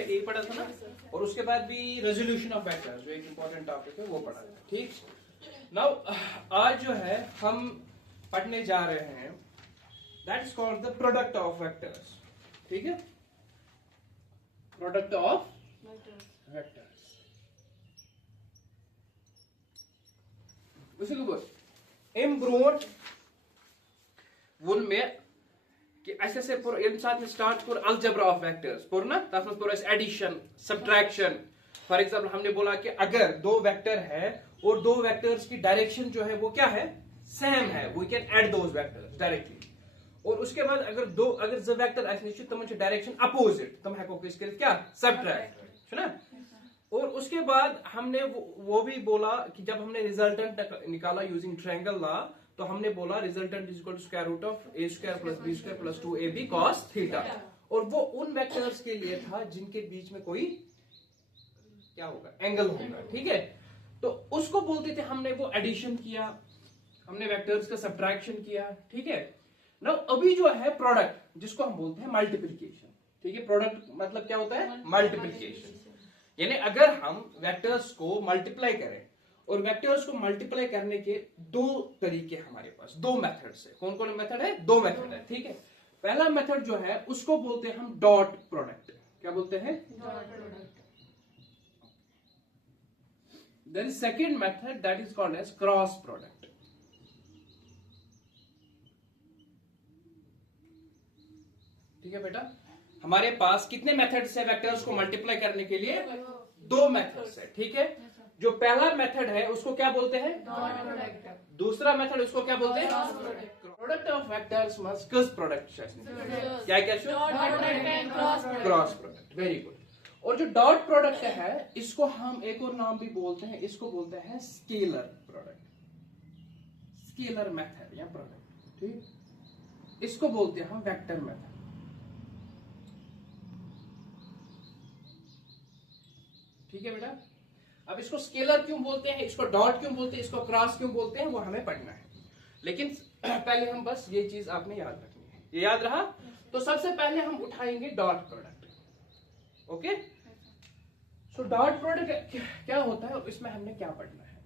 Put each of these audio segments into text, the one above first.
Right, यही पढ़ा था ना। और उसके बाद भी रेजोल्यूशन ऑफ वेक्टर्स जो एक इंपॉर्टेंट टॉपिक है वो पढ़ा था। ठीक, नाउ आज जो है हम पढ़ने जा रहे हैं that is called the product of vectors. ठीक है, प्रोडक्ट ऑफ वेक्टर्स। ब्रोट वोन मे कि ऐसे ये साथ में स्टार्ट कोर अलजेब्रा ऑफ वेक्टर्स कोर ना, तथ में कोर एडिशन सब्ट्रैक्शन। फॉर एग्जांपल हमने बोला कि अगर दो वेक्टर है और दो वेक्टर्स की डायरेक्शन जो है वो क्या है, सेम है, we can add those vectors directly. और उसके बाद अगर जो वेक्टर ऐसे तम डायरेक्शन अपोजिट तम हेको क्या सब्ट्रैक्ट है ना। और उसके बाद हमने वो भी बोला कि जब हमने रिजल्टेंट निकाला यूजिंग ट्रायंगल लॉ, तो हमने बोला resultant is equal to square root of a square plus b square plus 2ab cos theta. और वो उन वेक्टर्स के लिए था जिनके बीच में कोई क्या होगा, एंगल होगा। ठीक है, तो उसको बोलते थे, हमने वो एडिशन किया, हमने वेक्टर्स का सब्ट्रैक्शन किया। ठीक है, नाउ अभी जो है प्रोडक्ट जिसको हम बोलते हैं मल्टीप्लिकेशन। ठीक है, प्रोडक्ट मतलब क्या होता है, मल्टीप्लिकेशन। यानी अगर हम वेक्टर्स को मल्टीप्लाई करें, और वेक्टर्स को मल्टीप्लाई करने के दो तरीके हमारे पास, दो मेथड्स है। कौन कौन मेथड है, दो मेथड है। ठीक है, पहला मेथड जो है उसको बोलते हैं हम डॉट प्रोडक्ट। क्या बोलते हैं, dot product. There is second method that is called as cross product. ठीक है बेटा, हमारे पास कितने मेथड्स है वेक्टर्स को मल्टीप्लाई करने के लिए, दो मेथड्स है। ठीक है, जो पहला मेथड है उसको क्या बोलते हैं, डॉट प्रोडक्ट। दूसरा मेथड उसको क्या बोलते हैं, प्रोडक्ट ऑफ वेक्टर्स मस्ट किस प्रोडक्ट क्या क्या क्रॉस प्रोडक्ट। Very good. और जो डॉट प्रोडक्ट है इसको हम एक और नाम भी बोलते हैं, इसको बोलते हैं स्केलर प्रोडक्ट, स्केलर मेथड या प्रोडक्ट। ठीक, इसको बोलते हैं हम वेक्टर मेथड। ठीक है बेटा, अब इसको स्केलर क्यों बोलते हैं, इसको डॉट क्यों बोलते हैं, इसको क्रॉस क्यों बोलते हैं, वो हमें पढ़ना है। लेकिन पहले हम बस ये चीज आपने याद रखनी है। ये याद रहा तो सबसे पहले हम उठाएंगे डॉट प्रोडक्ट। ओके, सो डॉट प्रोडक्ट क्या होता है, इसमें हमने क्या पढ़ना है।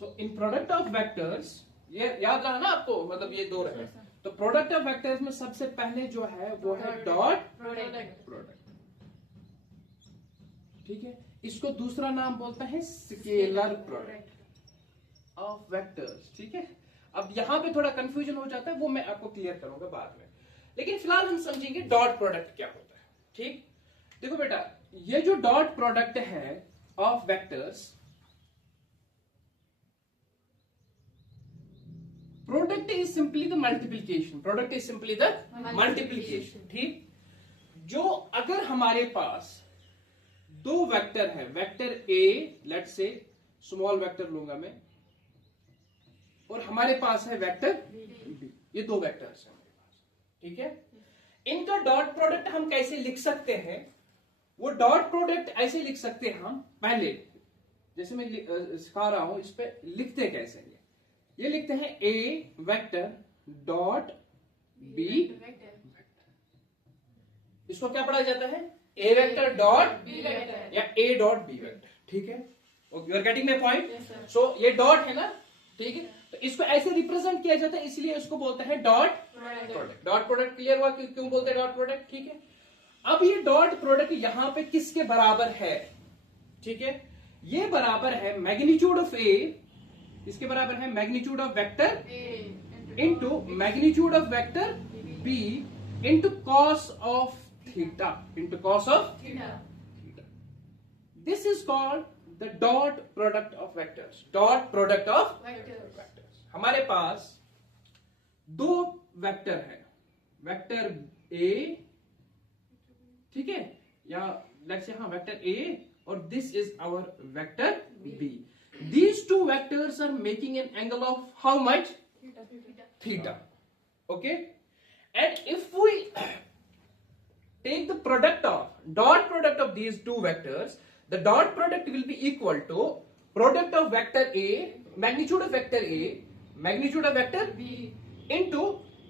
सो इन प्रोडक्ट ऑफ वेक्टर्स, ये याद रहा ना आपको, मतलब ये दो रहे। तो प्रोडक्ट ऑफ वेक्टर्स में सबसे पहले जो है वो है डॉट प्रोडक्ट। ठीक है, इसको दूसरा नाम बोलते हैं स्केलर प्रोडक्ट ऑफ वेक्टर्स। ठीक है, अब यहां पे थोड़ा कंफ्यूजन हो जाता है, वो मैं आपको क्लियर करूंगा बाद में। लेकिन फिलहाल हम समझेंगे डॉट प्रोडक्ट क्या होता है। ठीक, देखो बेटा, ये जो डॉट प्रोडक्ट है of vectors, product is simply the multiplication, product is simply the multiplication. ठीक, जो अगर हमारे पास दो वेक्टर है, vector A, let's say small vector लूंगा मैं, और हमारे पास है वेक्टर बी, ये दो वेक्टर्स है हमारे पास। ठीक है, इनका डॉट प्रोडक्ट हम कैसे लिख सकते हैं, वो डॉट प्रोडक्ट ऐसे लिख सकते हैं हम, पहले जैसे मैं सिखा रहा हूं, इस पे लिखते कैसे, ये लिखते हैं A vector dot B vector. इसको क्या पढ़ा जाता है, A vector dot B vector या ए डॉट बी वेक्टर। ठीक है, you are getting my point. So ये डॉट है ना, ठीक है, तो इसको ऐसे रिप्रेजेंट किया जाता है, इसलिए इसको बोलते हैं dot product. Dot product clear हुआ कि क्यों बोलते हैं डॉट प्रोडक्ट। ठीक है, अब ये डॉट प्रोडक्ट यहां पे किसके बराबर है, ठीक है, ये बराबर है मैग्नीट्यूड ऑफ ए, इसके बराबर है magnitude of vector into magnitude of vector B into cos of theta, into cos of theta. This is called the dot product of vectors. Dot product of vectors. हमारे पास दो वेक्टर है, vector A, ठीक है, या let's say हाँ vector A, और this is our vector B. These two vectors are making an angle of how much? Theta. Okay, and if we take the product of dot product of these two vectors, the dot product will be equal to product of vector A, magnitude of vector A, magnitude of vector B into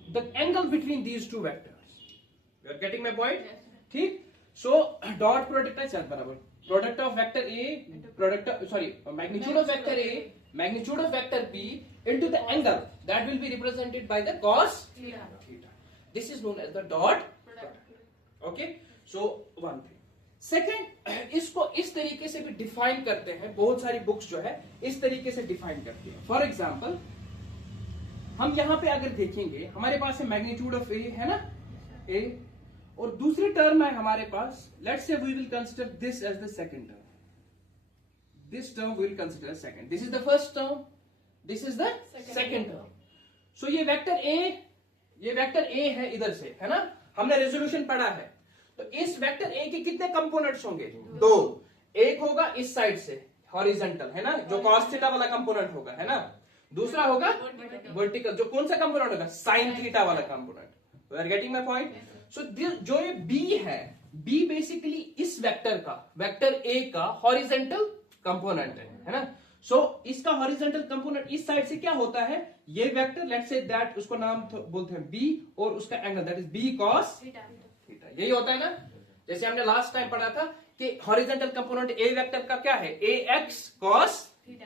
the angle between these two vectors. You are getting my point? ठीक. So dot product है चल बराबर product of vector A product sorry magnitude of vector A magnitude of vector b into the angle that will be represented by the cos theta. This is known as the dot product. Okay, so one thing. Second, इसको इस तरीके से भी define करते हैं, बहुत सारी books जो है इस तरीके से डिफाइन करती है. फॉर एग्जाम्पल हम यहां पे अगर देखेंगे हमारे पास है मैग्नीट्यूड ऑफ ए है ना ए, और दूसरी टर्म है हमारे पास, let's say we will consider this as the second term. This term we will consider as second. This is the first term. This is the second term. So ये vector A है इधर से, है ना? हमने रेजोल्यूशन पढ़ा है. तो इस वेक्टर A के कितने कंपोनेंट्स होंगे? दो. एक होगा इस साइड से हॉरिजॉन्टल, है ना, जो cos थीटा वाला कंपोनेंट होगा, है ना. दूसरा होगा वर्टिकल, जो कौन सा कंपोनेंट होगा? sin थीटा वाला component. You are getting my point? So जो ये B है, B बेसिकली इस वेक्टर का, वेक्टर A का हॉरिजॉन्टल कंपोनेंट है ना. सो इसका हॉरिजॉन्टल कंपोनेंट इस साइड से क्या होता है? ये वेक्टर लेट्स से दैट उसको नाम बोलते हैं b, और उसका angle that is b cos theta. यही होता है ना, जैसे हमने लास्ट टाइम पढ़ा था कि हॉरिजॉन्टल कंपोनेंट ए वेक्टर का क्या है? ax cos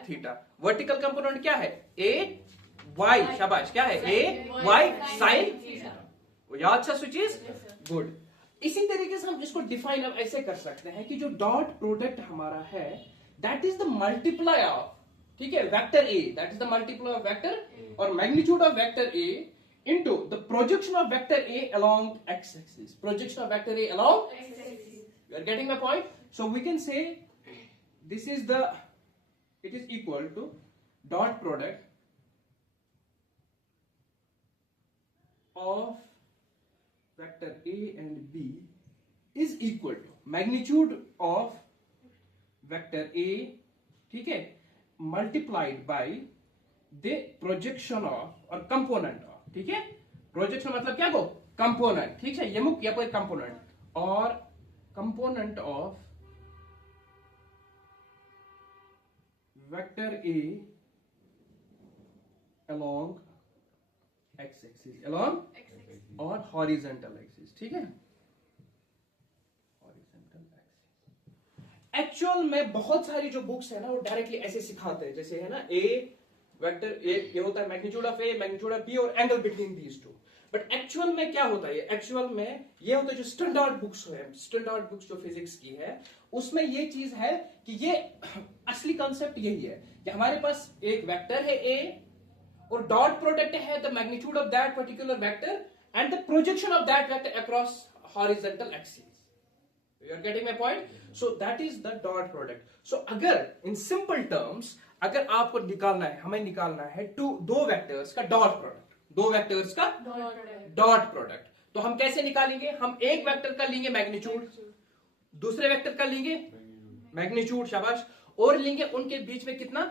theta. Vertical component क्या है? ay, शाबाश, क्या है? ay sin theta. याद था स्विचेस? गुड. इसी तरीके से हम इसको डिफाइन अब ऐसे कर सकते हैं कि जो डॉट प्रोडक्ट हमारा है that is the multiply of, ठीक है, vector A, that is the multiply of vector or magnitude of vector A into the projection of vector A along x-axis. Projection of vector A along x-axis. You are getting my point? So we can say this is the, it is equal to dot product of vector A and B is equal to magnitude of vector A, ठीक है, multiplied by the projection of और component of, ठीक है. Projection मतलब क्या को? Component, ठीक है, ये मुख्य या कोई कंपोनेंट, और component of vector a along x axis, along और हॉरिजॉन्टल एक्सिस, ठीक है. एक्चुअल में बहुत सारी जो बुक्स है ना वो डायरेक्टली ऐसे सिखाते हैं, जैसे है ना ए वेक्टर ए, ये होता है magnitude of A, magnitude of B और angle between these two. But actual में क्या होता है? एक्चुअल में ये होता है जो स्टैंडर्ड बुक्स है, स्टैंडर्ड बुक्स जो फिजिक्स की है उसमें ये चीज है कि ये असली कॉन्सेप्ट यही है कि हमारे पास एक वेक्टर है ए और डॉट प्रोडक्ट है the magnitude of that particular vector and the projection of that vector across horizontal axis. You are getting my point? So that is the dot product. So अगर in simple terms अगर आपको निकालना है, हमें निकालना है दो वेक्टर्स का डॉट प्रोडक्ट, दो वेक्टर्स का डॉट प्रोडक्ट, तो हम कैसे निकालेंगे? हम एक वेक्टर का लेंगे मैग्नीट्यूड, दूसरे वेक्टर का लेंगे मैग्नीट्यूड, शाबाश, और लेंगे उनके बीच में कितना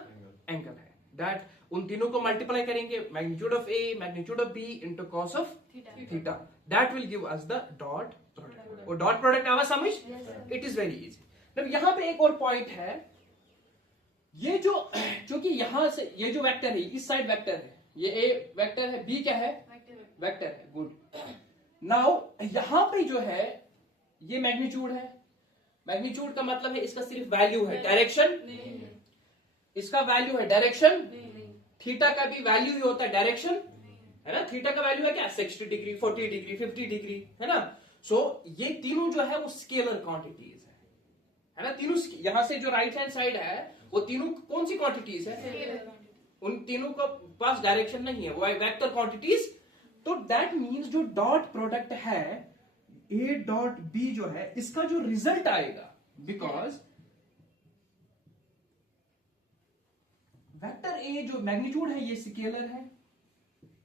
एंगल है, दैट उन तीनों को मल्टीप्लाई करेंगे, magnitude of A magnitude of B into cos of theta, that will give us the dot product. और डॉट प्रोडक्ट आवा समझ? It is very easy. अब यहां पे एक और पॉइंट है, ये जो कि यहां से ये जो वेक्टर है इस साइड वेक्टर है, ये ए वेक्टर है, बी क्या है? वेक्टर है. गुड. नाउ यहां पे जो है ये मैग्नीट्यूड है. मैग्नीट्यूड का मतलब है इसका सिर्फ वैल्यू है, डायरेक्शन इसका वैल्यू है, डायरेक्शन. थीटा का भी वैल्यू ही होता है, डायरेक्शन, है ना. थीटा का वैल्यू है क्या? 60 डिग्री, 40 डिग्री, 50 डिग्री, है ना. सो ये तीनों जो है वो स्केलर क्वांटिटीज है ना. तीनों यहां से जो राइट हैंड साइड है वो तीनों कौन सी क्वांटिटीज है? उन तीनों का पास डायरेक्शन नहीं है, वो है वेक्टर क्वांटिटीज. तो दैट मींस जो डॉट प्रोडक्ट है ए डॉट बी जो है इसका जो रिजल्ट आएगा, बिकॉज वेक्टर ए जो मैग्नीट्यूड है ये स्केलर है,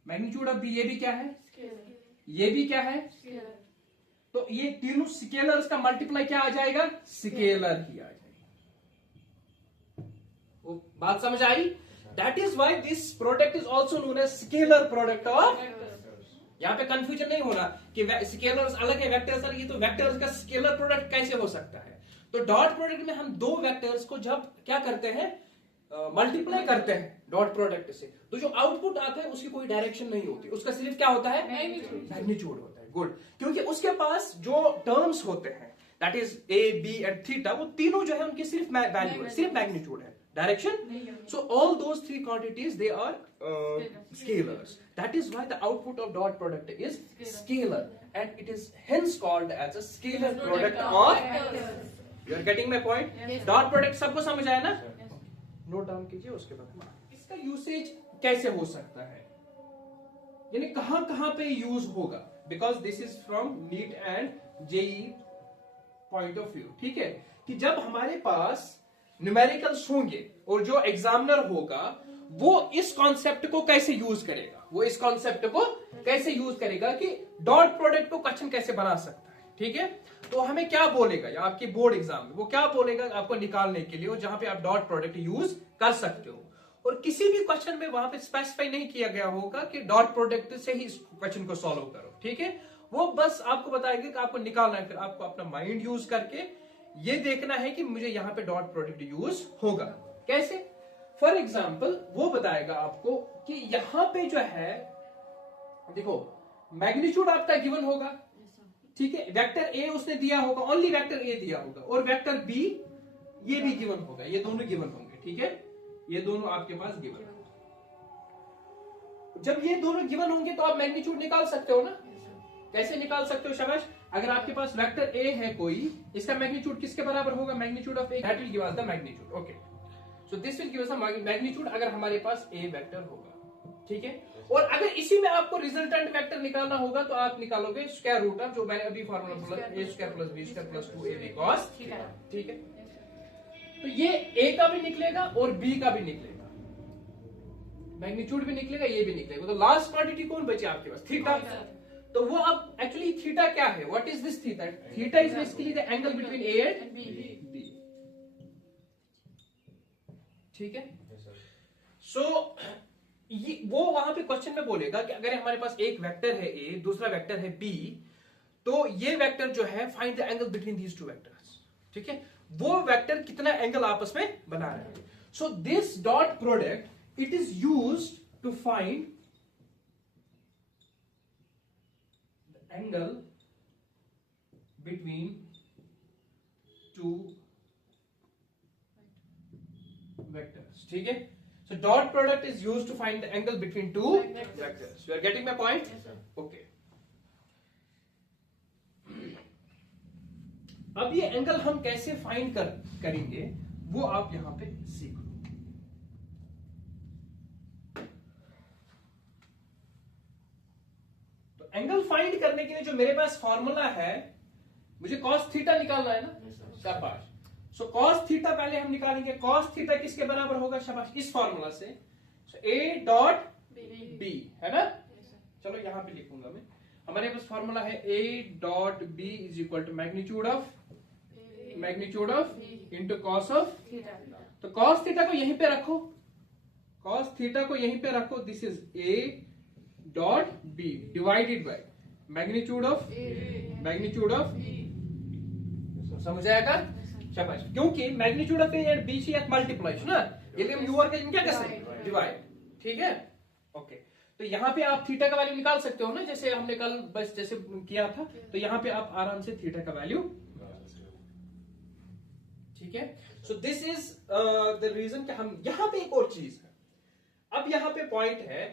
मैग्नीट्यूड ऑफ बी ये भी क्या है? ये भी क्या है? तो ये तीनों स्केलर्स का मल्टीप्लाई क्या आ जाएगा? स्केलर ही आ जाएगा. वो बात समझ आई? That is why this product is also known as scalar product of. यहां पे कंफ्यूजन नहीं होना कि स्केलर्स अलग है वेक्टर्स अलग है, तो वेक्टर्स का स्केलर प्रोडक्ट कैसे हो सकता है? तो डॉट प्रोडक्ट में हम दो वेक्टर्स को जब क्या करते हैं? मल्टीप्लाई करते हैं डॉट प्रोडक्ट से, तो जो आउटपुट आता है उसकी कोई डायरेक्शन नहीं होती, उसका सिर्फ क्या होता है? मैग्नीट्यूड होता है. गुड, क्योंकि उसके पास जो टर्म्स होते हैं that is A B and theta, वो तीनों जो है उनकी सिर्फ वैल्यू है, सिर्फ मैग्नीट्यूड है, direction. So all those three quantities they are scalars. That is why the output of dot product is scalar, and it is hence called as a scalar product of. You are getting my point? Dot product सबको समझ आया ना? Note down कीजिए, उसके बाद हम इसका usage कैसे हो सकता है, यानी कहां कहां पे यूज होगा, because this is from NEET and JEE point of view. ठीक है, कि जब हमारे पास न्यूमेरिकल्स होंगे और जो एग्जामिनर होगा वो इस कॉन्सेप्ट को कैसे यूज करेगा, वो इस कॉन्सेप्ट को कैसे यूज करेगा कि डॉट प्रोडक्ट को क्वेश्चन कैसे बना सकता है. ठीक है, तो हमें क्या बोलेगा, या आपके बोर्ड एग्जाम में वो क्या बोलेगा आपको निकालने के लिए, और जहां पे आप डॉट प्रोडक्ट यूज कर सकते हो. और किसी भी क्वेश्चन में वहां पे स्पेसिफाई नहीं किया गया होगा कि डॉट प्रोडक्ट से ही इस क्वेश्चन को सॉल्व करो. ठीक है, वो बस आपको बताएगा कि आपको निकालना है, फिर आपको अपना माइंड यूज करके ये देखना है कि मुझे यहां पे डॉट प्रोडक्ट यूज होगा कैसे. फॉर एग्जाम्पल वो बताएगा आपको कि यहां पे जो है, देखो मैग्नीट्यूड आपका गिवन होगा. ठीक है, वेक्टर ए उसने दिया होगा, ओनली वेक्टर ए दिया होगा, और वेक्टर बी ये भी गिवन होगा, ये दोनों गिवन होंगे. ठीक है, ये दोनों आपके पास गिवन होंगे. जब ये दोनों गिवन होंगे तो आप मैग्नीट्यूड निकाल सकते हो ना. कैसे निकाल सकते हो शाबाश, अगर आपके पास वेक्टर ए है कोई, इसका मैग्नीट्यूड किसके बराबर होगा, magnitude of A, that will give us the magnitude. Okay, so this will give us the magnitude अगर हमारे पास ए वेक्टर होगा. ठीक है, और अगर इसी में आपको रिजल्टेंट वेक्टर निकालना होगा तो आप निकालोगे स्क्वायर रूट ऑफ, जो मैंने अभी फार्मूला बोला, A square plus B square plus 2ab cos theta. ठीक है, तो ये ए का भी निकलेगा और बी का भी निकलेगा, मैग्नीट्यूड भी निकलेगा, ये भी निकलेगा. तो लास्ट क्वांटिटी कौन बचे आपके पास, थीटा. तो वो अब एक्चुअली थीटा क्या है, what is this theta, theta is basically the angle between A and B. ठीक है, सो वो वहां पे क्वेश्चन में बोलेगा कि अगर हमारे पास एक वेक्टर है ए, दूसरा वेक्टर है बी, तो ये वेक्टर जो है find the angle between these to vectors. ठीक है, वो वेक्टर कितना एंगल आपस में बना रहे हैं. So this dot product it is used to find the angle between two vectors. ठीक है, so dot product is used to find the angle between two vectors. You are getting my point? Yes, sir. Okay. अब ये angle हम कैसे find करेंगे वो आप यहां पे सीख लो. तो एंगल फाइंड करने के लिए जो मेरे पास फॉर्मूला है, मुझे cos थीटा निकालना है ना. शाबाश. सो cos थीटा पहले हम निकालेंगे. cos थीटा किसके बराबर होगा, शाबाश, इस फॉर्मूला से. सो a डॉट b है ना. चलो यहां पे लिखूंगा मैं. हमारे पास फॉर्मूला है a dot b is equal to magnitude of into cos of. तो cos थीटा को यहीं पे रखो, cos थीटा को यहीं पे रखो. This is a dot b divided by magnitude of समझ आएगा. शाबाश, क्योंकि magnitude of A and B सी एट मल्टीप्लाई ना, ये हम यूआर का क्या कैसे डिवाइड. ठीक है, ओके. तो यहाँ पे आप थीटा का वैल्यू निकाल सकते हो ना, जैसे हमने कल बस जैसे किया था. तो यहाँ पे आप आराम से थीटा का वैल्यू. ठीक है, so this is the reason कि हम यहाँ पे एक और चीज है. अब यहाँ पे पॉइंट है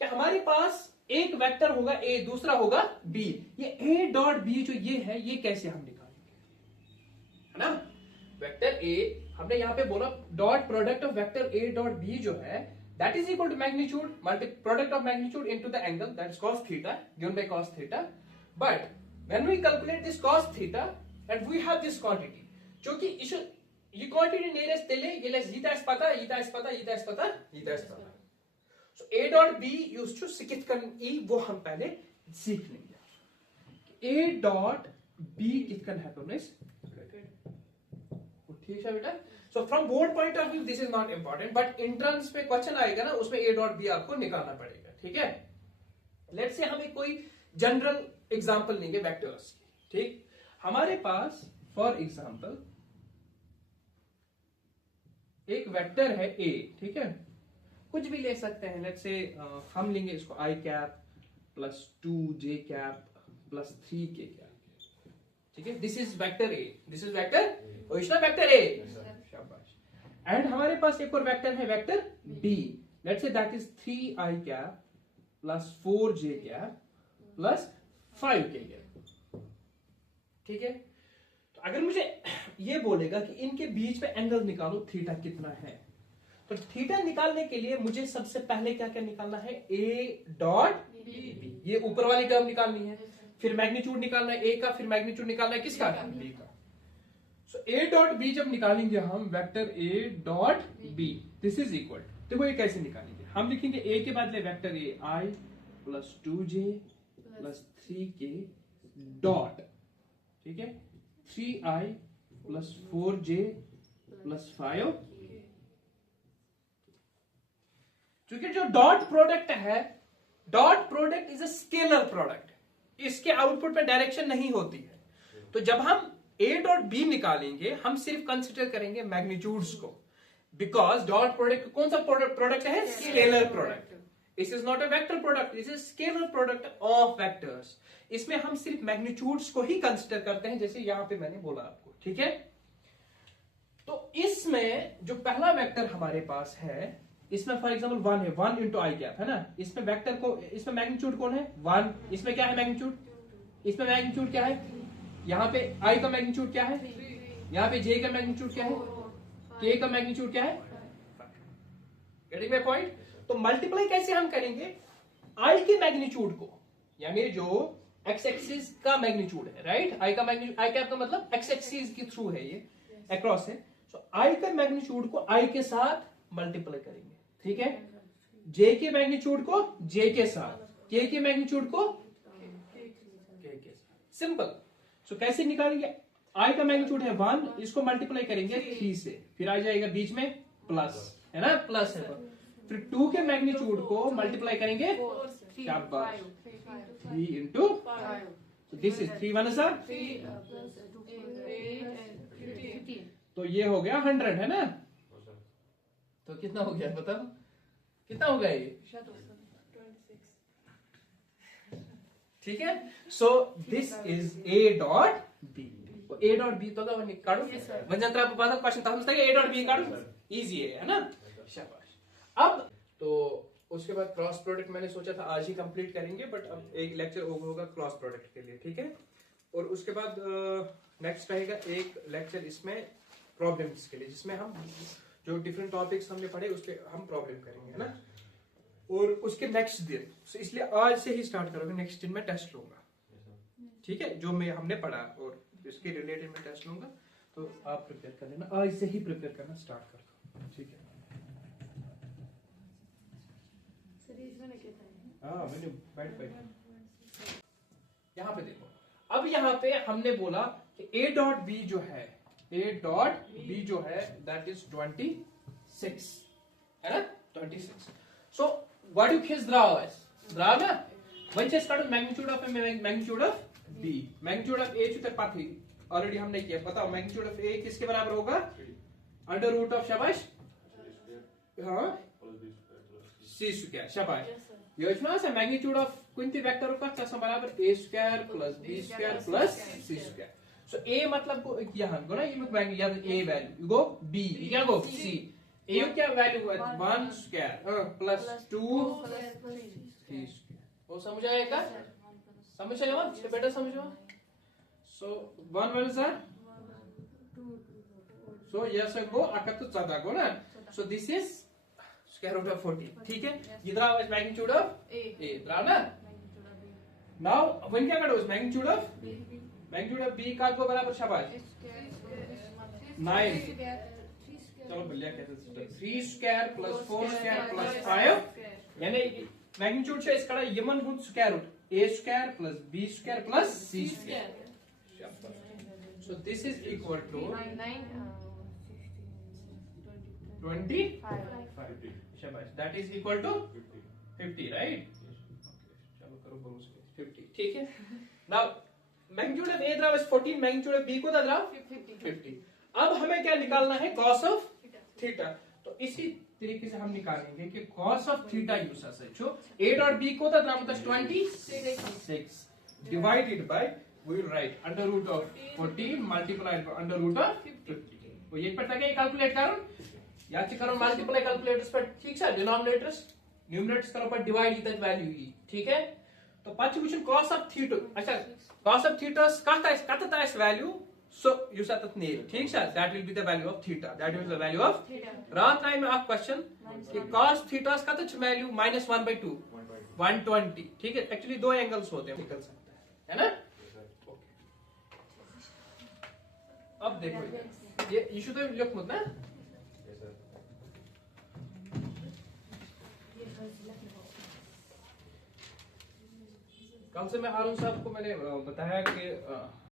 कि हमारे पास एक वेक्टर होगा ए, दूसरा होगा बी. ये ए डॉट बी जो ये है, ये कैसे हम निकालेंगे, है ना. वेक्टर ए हमने यहां पे बोला dot product of vector A dot B जो है that is equal to magnitude multi product of magnitude into the angle that is cos theta given by cos theta. But when we calculate this cos theta and we have this quantity, जो कि ये quantity nearest तेले ये लेस यीतास पता. So a dot b used to सिकित कर ई, वो हम पहले सीख लेंगे. a डॉट b कितकन हैप्पीनेस. ठीक है बेटा. So from board point of view this is not important, but entrance पे क्वेश्चन आएगा ना, उसमें a डॉट बी आपको निकालना पड़ेगा. ठीक है, लेट्स से हमें कोई जनरल एग्जांपल लेंगे वेक्टर्स की. ठीक, हमारे पास फॉर एग्जांपल एक वेक्टर है a. ठीक है, कुछ भी ले सकते हैं. लेट्स से हम लेंगे इसको i cap plus 2j cap plus 3k क्या, ठीक है, this is vector A, this is vector A, शाबाश। एंड हमारे पास एक और वेक्टर है vector B, let's say that is 3i cap plus 4j cap plus 5k cap, ठीक है। तो अगर मुझे ये बोलेगा कि इनके बीच में एंगल निकालो थीटा कितना है, तो थीटा निकालने के लिए मुझे सबसे पहले क्या क्या निकालना है, ए डॉट बी, ये ऊपर वाली टर्म निकालनी है, फिर मैग्नीट्यूड निकालना है ए का, फिर मैग्नीट्यूड निकालना है किसका, बी का। सो ए डॉट बी जब निकालेंगे हम vector A dot B, this is equal, देखो ये कैसे निकालेंगे, हम लिखेंगे ए के बदले vector A i plus 2j plus 3k dot, ठीक है, 3i प्लस 4j प्लस 5, क्योंकि जो डॉट प्रोडक्ट है, dot product is a scalar product, इसके आउटपुट में डायरेक्शन नहीं होती है। तो जब हम ए डॉट बी निकालेंगे हम सिर्फ कंसिडर करेंगे मैग्नीट्यूड्स को, बिकॉज डॉट प्रोडक्ट कौन सा प्रोडक्ट है, scalar product. This is not a vector product, this is scalar product of vectors. इसमें हम सिर्फ मैग्नीट्यूड्स को ही कंसिडर करते हैं, जैसे यहां पे मैंने बोला आपको, ठीक है। तो इसमें जो पहला वेक्टर हमारे पास है, इसमें फॉर एग्जांपल 1 है, 1 इंटू आई कैप है ना, इसमें वेक्टर को, इसमें मैग्नीट्यूड कौन है 1, इसमें क्या है मैग्नीट्यूड, इसमें मैग्नीट्यूड क्या है, यहाँ पे आई का मैग्नीट्यूड क्या है, यहाँ पे जे का मैग्नीट्यूड क्या है, के का मैग्नीट्यूड क्या है, गेटिंग माय पॉइंट। तो मल्टीप्लाई कैसे हम करेंगे, आई के मैग्नीट्यूड को, यानी जो एक्स एक्सिस का मैग्नीट्यूड है, राइट, आई का मैग्नीट्यूड, आई कैप का मतलब एक्स एक्सिस के थ्रू है, ये अक्रॉस है, सो आई का मैग्नीट्यूड को आई के साथ मल्टीप्लाई करेंगे, ठीक है, जे के मैग्नीट्यूड को जे के साथ, के के मैग्नीट्यूड को के के साथ, सिंपल। सो कैसे निकालेंगे, आई का मैग्नीट्यूड है 1, इसको मल्टीप्लाई करेंगे 3 से, फिर आ जाएगा बीच में प्लस, है ना, प्लस है, फिर 2 के मैग्नीट्यूड को मल्टीप्लाई करेंगे, क्या बात, 3 इंटू, दिस इज 3 1 सा, तो ये हो गया 100, है ना। तो कितना हो गया बताओ, कितना होगा ये, ठीक है। So this is A dot B, A dot B तो काढो, म्हणजे आपको पता क्वेश्चन था समझता है, ए डॉट बी काढो, इजी है ना, शाबाश। अब तो उसके बाद क्रॉस प्रोडक्ट मैंने सोचा था आज ही कंप्लीट करेंगे, बट अब एक लेक्चर होगा क्रॉस प्रोडक्ट के लिए, ठीक है। और उसके बाद नेक्स्ट रहेगा एक लेक्चर इसमें प्रॉब्लम्स के लिए, जिसमें हम जो डिफरेंट टॉपिक्स हमने पढ़े उसके हम प्रॉब्लम करेंगे, है ना। और उसके नेक्स्ट दिन, इसलिए आज से ही स्टार्ट करोगे, नेक्स्ट दिन में टेस्ट लूंगा, ठीक है, जो मैं हमने पढ़ा और इसके रिलेटेड में टेस्ट लूंगा, तो आप प्रिपेयर कर लेना, आज से ही प्रिपेयर करना स्टार्ट कर दो, ठीक है। हाँ मैंने बैठ यहाँ पे देखो, अब यहाँ पे हमने बोला कि ए डॉट बी जो है, ए डॉट बी जो है दैट इज 26, है ना, 26। सो व्हाट यू किस ड्राव एज ड्राव ना, वन चेस काटो magnitude of magnitude of B, magnitude of A तो पाथी ऑलरेडी हमने किया, बताओ मैग्नीट्यूड ऑफ ए किसके बराबर होगा, अंडर रूट ऑफ, शाबाश, हाँ, सी स्क्वायर, शाबाश। योजना से मैग्नीट्यूड ऑफ कोणती वेक्टर का क्या बराबर A square plus B square plus C square. So A मतलब को यहाँ गो ना, ये मैग्नी या ए वैल्यू यू गो बी, क्या गो सी, ए क्या वैल्यू है 1 स्क्वायर प्लस 2 3 स्क्वायर, वो समझ आएगा, समझ आएगा इससे बेटर समझो। सो 1 1 सा, सो यस गो आका तो 14 गो ना, so this is square root of 40, ठीक है, ये द्राव इज मैग्नीट्यूड ऑफ ए द्राव ना। नाउ वन क्या करो, मैग्नीट्यूड ऑफ बी का को बराबर, शाबाश 9, चलो बढ़िया कहते 3 स्क्वायर प्लस 4 स्क्वायर प्लस 5, यानी मैग्नीट्यूड से इसका यमन गुण square root A square plus B square plus C square. So this is equal to 25, शाबाश, that is equal to 50, right. चलो करो बोलो 50, ठीक है। Now magnitude of A draw is 14, magnitude of B को द्राव 50। अब हमें क्या निकालना है, कॉस ऑफ थीटा। तो इसी तरीके से हम निकालेंगे कि कॉस ऑफ थीटा यूज सचो ए डॉट बी को द्राव 26, divided by, we will write under root of 14 multiplied by under root of 50. तो ये पता क्या कैलकुलेट करो या ची करो मल्टीप्लाई कैलकुलेटर्स पर ठीक है डिनोमिनेटर्स न्यूमरेटर्स करो पर डिवाइड इतना वैल्यू ही ठीक है तो पछ वुचन cos of theta अच्छा cos of theta कत ice value so you set it nail ठीक है that will be the value of theta that is the value of रात टाइम में आप क्वेश्चन कि cos theta कत छ वैल्यू -1/2 120 ठीक है एक्चुअली दो एंगल्स होते हैं निकल सकता है ना अब देखो ये इशू तो लिख मत ना कल से मैं हारून साहब को मैंने बताया कि